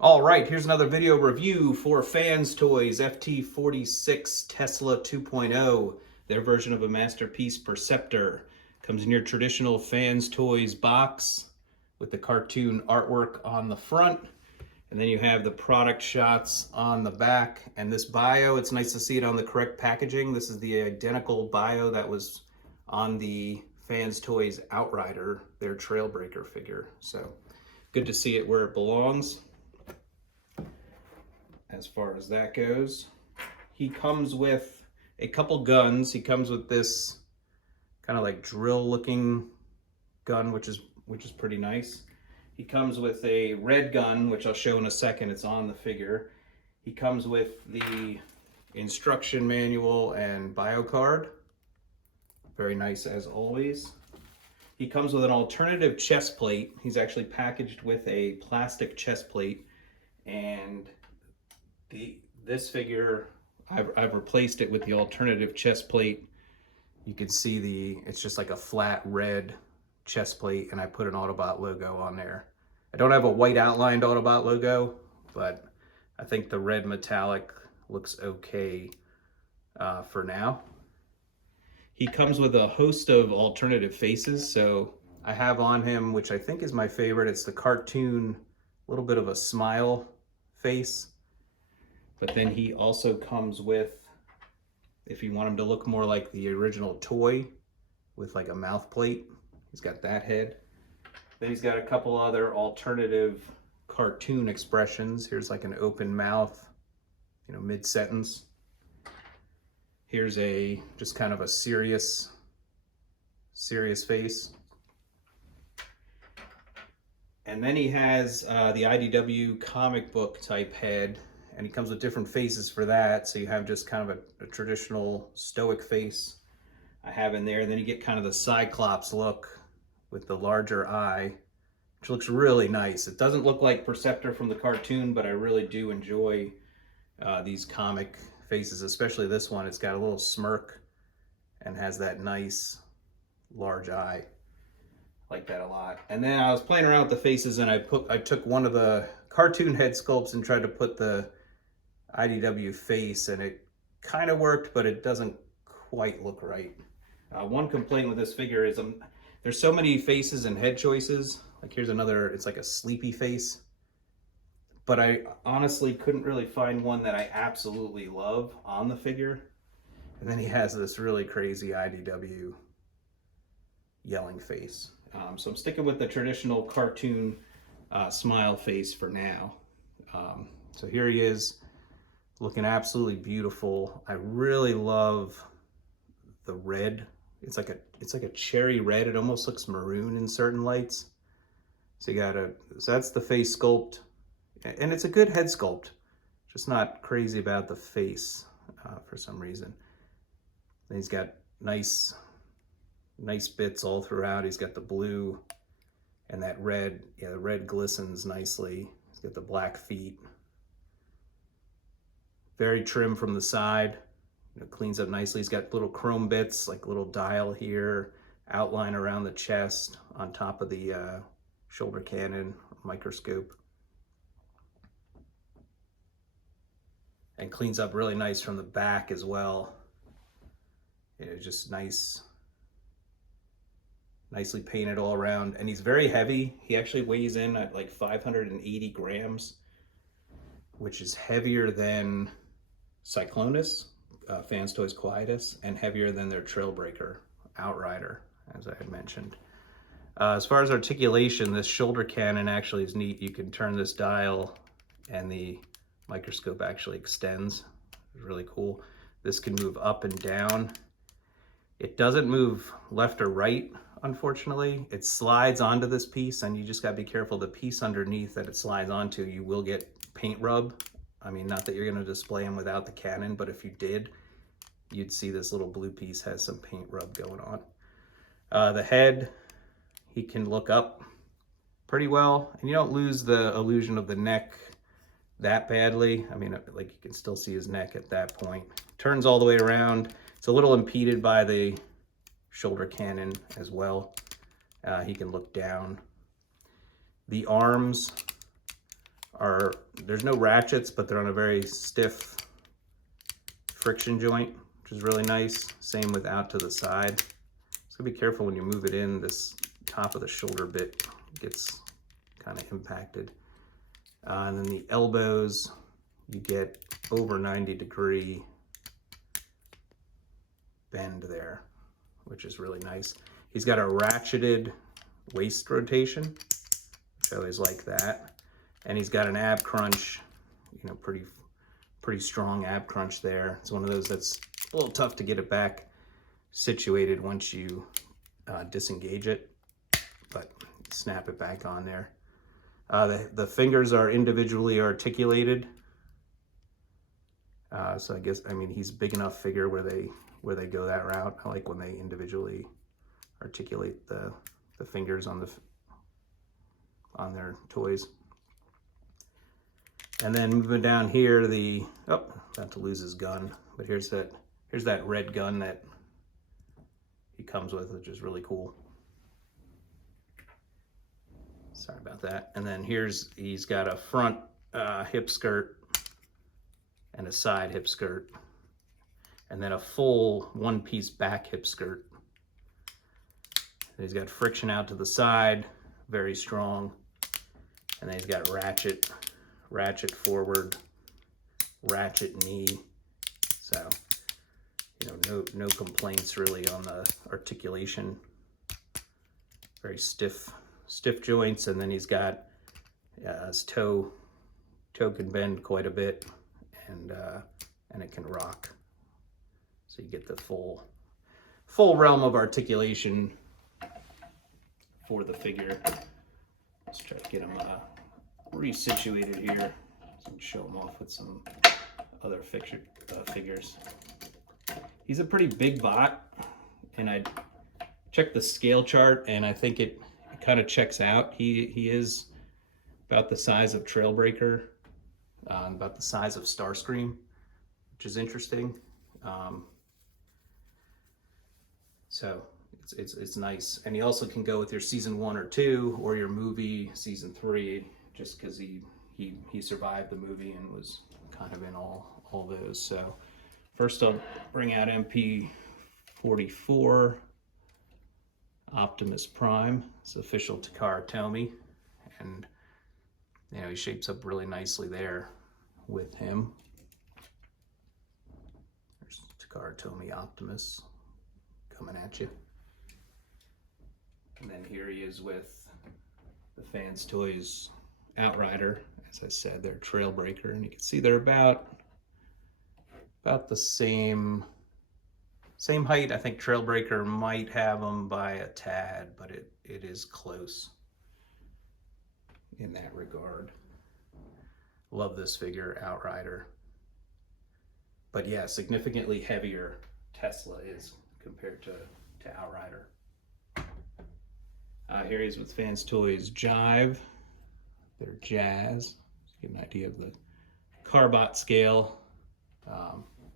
All right, here's another video review for Fans Toys FT-46 Tesla 2.0, their version of a masterpiece Perceptor. Comes in your traditional Fans Toys box with the cartoon artwork on the front. And then you have the product shots on the back. And this bio, it's nice to see it on the correct packaging. This is the identical bio that was on the Fans Toys Outrider, their Trailbreaker figure. So good to see it where it belongs. As far as that goes, he comes with a couple guns. He comes with this kind of like drill looking gun, which is pretty nice. He comes with a red gun, which I'll show in a second. It's on the figure. He comes with the instruction manual and bio card. Very nice as always. He comes with an alternative chest plate. He's actually packaged with a plastic chest plate, and this figure, I've replaced it with the alternative chest plate. You can see it's just like a flat red chest plate, and I put an Autobot logo on there. I don't have a white outlined Autobot logo, but I think the red metallic looks okay for now. He comes with a host of alternative faces. So I have on him, which I think is my favorite, it's the cartoon, little bit of a smile face. But then he also comes with, if you want him to look more like the original toy, with like a mouth plate, he's got that head. Then he's got a couple other alternative cartoon expressions. Here's like an open mouth, mid-sentence. Here's just kind of a serious face. And then he has the IDW comic book type head, and he comes with different faces for that. So you have just kind of a traditional stoic face I have in there. And then you get kind of the Cyclops look with the larger eye, which looks really nice. It doesn't look like Perceptor from the cartoon, but I really do enjoy these comic faces, especially this one. It's got a little smirk and has that nice large eye. I like that a lot. And then I was playing around with the faces, and I took one of the cartoon head sculpts and tried to put the IDW face, and it kind of worked, but it doesn't quite look right. One complaint with this figure is there's so many faces and head choices. Like here's another, it's like a sleepy face, but I honestly couldn't really find one that I absolutely love on the figure. And then he has this really crazy IDW yelling face. So I'm sticking with the traditional cartoon smile face for now. So here he is, looking absolutely beautiful. I really love the red. It's like a cherry red. It almost looks maroon in certain lights. So so that's the face sculpt, and it's a good head sculpt. Just not crazy about the face for some reason. Then he's got nice bits all throughout. He's got the blue and that red. Yeah, the red glistens nicely. He's got the black feet. Very trim from the side. Cleans up nicely. He's got little chrome bits, like a little dial here, outline around the chest, on top of the shoulder cannon, microscope. And cleans up really nice from the back as well. Just nicely painted all around. And he's very heavy. He actually weighs in at like 580 grams, which is heavier than Cyclonus, Fans Toys Quietus, and heavier than their Trailbreaker Outrider, as I had mentioned. As far as articulation, this shoulder cannon actually is neat. You can turn this dial and the microscope actually extends. It's really cool. This can move up and down. It doesn't move left or right, unfortunately. It slides onto this piece, and you just gotta be careful. The piece underneath that it slides onto, you will get paint rub. I mean, not that you're gonna display them without the cannon, but if you did, you'd see this little blue piece has some paint rub going on. The head, he can look up pretty well, and you don't lose the illusion of the neck that badly. I mean, like you can still see his neck at that point. Turns all the way around. It's a little impeded by the shoulder cannon as well. He can look down. The arms are, there's no ratchets, but they're on a very stiff friction joint, which is really nice. Same with out to the side. So be careful when you move it in, this top of the shoulder bit gets kind of impacted. And then the elbows, you get over 90-degree bend there, which is really nice. He's got a ratcheted waist rotation, which I always like that. And he's got an ab crunch, you know, pretty strong ab crunch there. It's one of those that's a little tough to get it back situated once you disengage it, but snap it back on there. The fingers are individually articulated. So I mean, he's a big enough figure where they go that route. I like when they individually articulate the fingers on their toys. And then moving down here, about to lose his gun, but here's that red gun that he comes with, which is really cool. Sorry about that. And then he's got a front hip skirt and a side hip skirt, and then a full one-piece back hip skirt. And he's got friction out to the side, very strong. And then he's got ratchet forward, ratchet knee. So, you know, no complaints really on the articulation. Very stiff joints, and then he's got his toe can bend quite a bit, and it can rock. So you get the full realm of articulation for the figure. Let's try to get him resituated here and show him off with some other figures. He's a pretty big bot, and I checked the scale chart, and I think it kind of checks out. He is about the size of Trailbreaker, about the size of Starscream, which is interesting. So it's nice, and he also can go with your season 1 or 2 or your movie season 3, just because he survived the movie and was kind of in all those. So first I'll bring out MP-44 Optimus Prime. It's official Takara Tomy, and you know, he shapes up really nicely there with him. There's Takara Tomy Optimus coming at you. And then here he is with the Fans Toys Outrider. As I said, they're Trailbreaker, and you can see they're about the same height. I think Trailbreaker might have them by a tad, but it is close in that regard. Love this figure, Outrider. But yeah, significantly heavier Tesla is compared to Outrider. Here he is with Fans Toys Jive. They're Jazz. Just get an idea of the Carbot scale.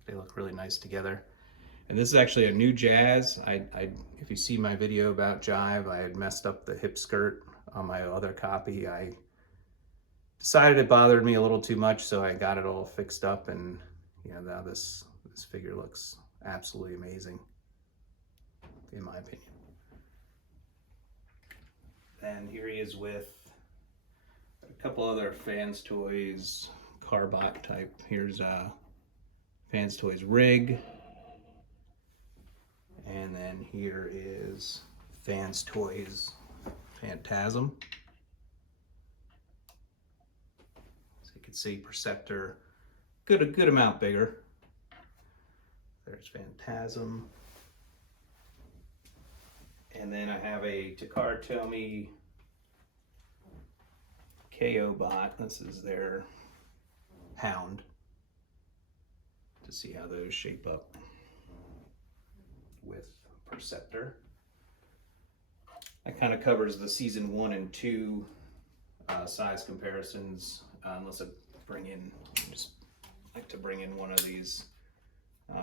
They look really nice together. And this is actually a new Jazz. If you see my video about Jive, I had messed up the hip skirt on my other copy. I decided it bothered me a little too much, so I got it all fixed up, and you know, now this figure looks absolutely amazing, in my opinion. And here he is with a couple other Fans Toys Carbot type. Here's Fans Toys Rig. And then here is Fans Toys Phantasm. So you can see Perceptor, a good amount bigger. There's Phantasm. And then I have a Takara Tomy KO bot. This is their Hound, to see how those shape up with Perceptor. That kind of covers the season 1 and 2 size comparisons, unless I just like to bring in one of these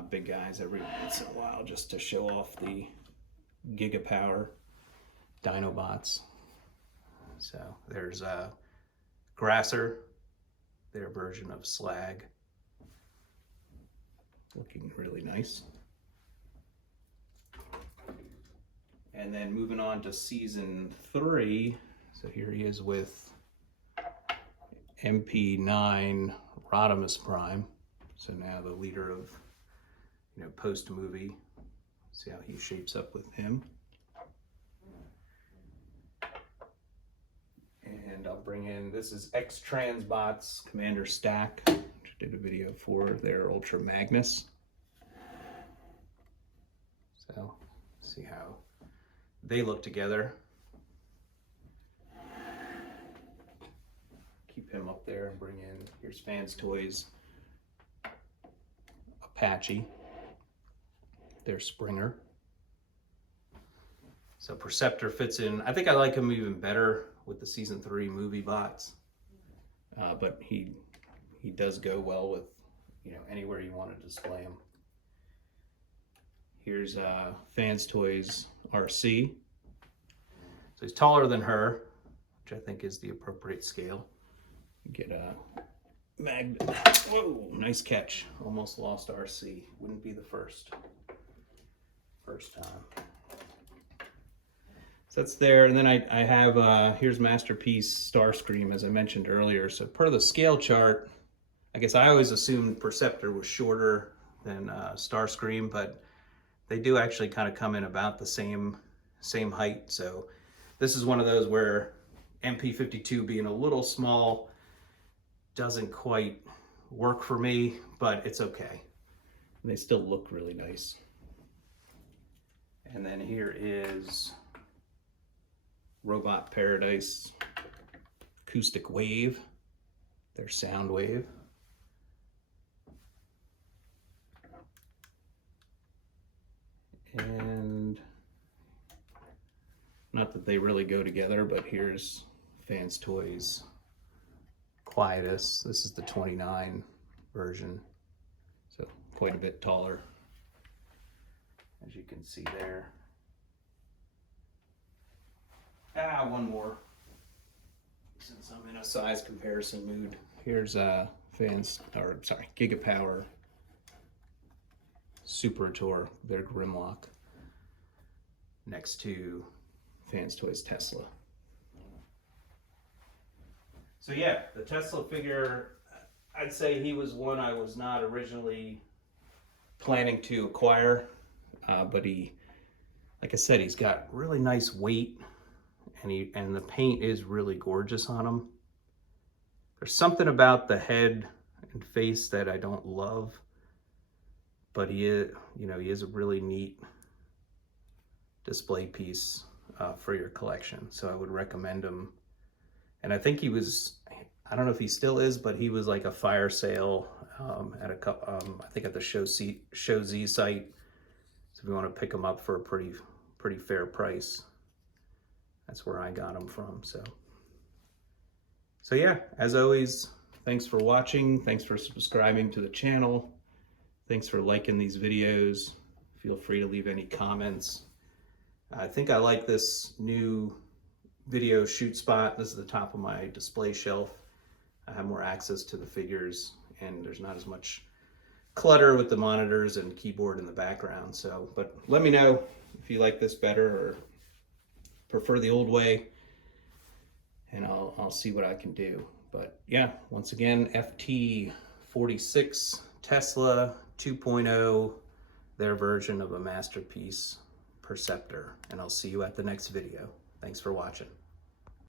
big guys every once in a while, just to show off the Gigapower Dinobots. So there's Grasser, their version of Slag. Looking really nice. And then moving on to season 3. So here he is with MP9 Rodimus Prime. So now the leader of, post-movie. See how he shapes up with him. And I'll bring in, this is X-Transbots Commander Stack, which I did a video for their Ultra Magnus. So, see how they look together. Keep him up there and bring in, here's Fans Toys Apache, their Springer. So Perceptor fits in. I think I like him even better with the season 3 movie bots, but he does go well with anywhere you want to display him. Here's Fans Toys RC. So he's taller than her, which I think is the appropriate scale. You get a whoa, nice catch. Almost lost RC. Wouldn't be the first time. So that's there, and then I have, here's Masterpiece Starscream, as I mentioned earlier. So per the scale chart, I guess I always assumed Perceptor was shorter than Starscream, but they do actually kind of come in about the same height. So this is one of those where MP52 being a little small doesn't quite work for me, but it's okay. And they still look really nice. And then here is Robot Paradise Acoustic Wave, their sound wave. And not that they really go together, but here's Fans Toys Quietus. This is the 29 version, so quite a bit taller, as you can see there. One more, since I'm in a size comparison mood. Here's Gigapower Superator, their Grimlock, next to Fans Toys Tesla. So yeah, the Tesla figure, I'd say he was one I was not originally planning to acquire, but he, like I said, he's got really nice weight. And the paint is really gorgeous on him. There's something about the head and face that I don't love, but he is a really neat display piece for your collection. So I would recommend him. And I think he was, I don't know if he still is, but he was like a fire sale at I think at the Show Z site. So if you want to pick him up for a pretty fair price, that's where I got them from. So yeah, as always, thanks for watching. Thanks for subscribing to the channel. Thanks for liking these videos. Feel free to leave any comments. I think I like this new video shoot spot. This is the top of my display shelf. I have more access to the figures, and there's not as much clutter with the monitors and keyboard in the background. So, but let me know if you like this better or prefer the old way, and I'll see what I can do. But yeah, once again, FT-46 Tesla 2.0, their version of a Masterpiece Perceptor, and I'll see you at the next video. Thanks for watching.